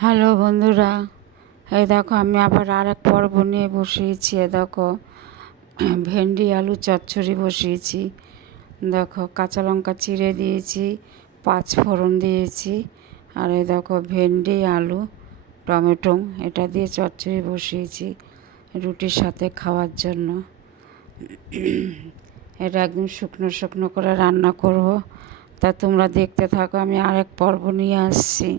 Hello বন্ধুরা, এই দেখো আমি আবার আরেক পর্ব নিয়ে বসিয়েছি। দেখো ভেন্ডি আলু চচ্চড়ি বসিয়েছি। দেখো কাঁচা লঙ্কা চিড়ে দিয়েছি, পাঁচ ফোড়ন দিয়েছি, আর এই দেখো ভেন্ডি আলু টমেটো এটা দিয়ে চচ্চড়ি বসিয়েছি রুটির সাথে খাওয়ার জন্য। এটা একদম শুকনো শুকনো করে রান্না করব, তা তোমরা দেখতে থাকো। আমি আরেক পর্ব নিয়ে আসছি।